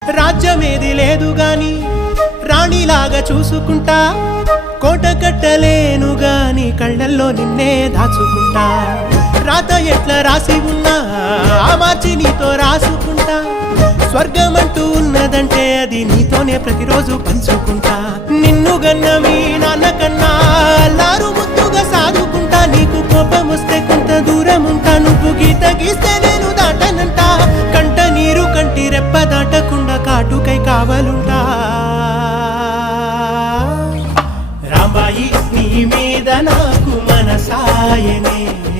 రాజ్యమేది లేదు గాని రాణిలాగా చూసుకుంటా, కోట కట్టలేను గాని కళ్ళల్లో నిన్నే దాచుకుంటా. రాత ఎట్లా రాసి ఉన్నా ఆ మార్చి నీతో రాసుకుంటా. స్వర్గమంటూ ఉన్నదంటే అది నీతోనే ప్రతిరోజు పంచుకుంటా. నిన్ను గన్న మీ నాన్న కన్నా అల్లారు ముద్దుగా సాదుకుంటా. నీకు కోపం వస్తే కొంత దూరం ఉంటా, నువ్వు గీత గీస్తే నేను దాటనంటా. కంట నీరు కంటి రెప్ప దాటకుండా కాటుకై కావలుంటా. రాంబాయి నీ మీద నాకు మనసాయనే.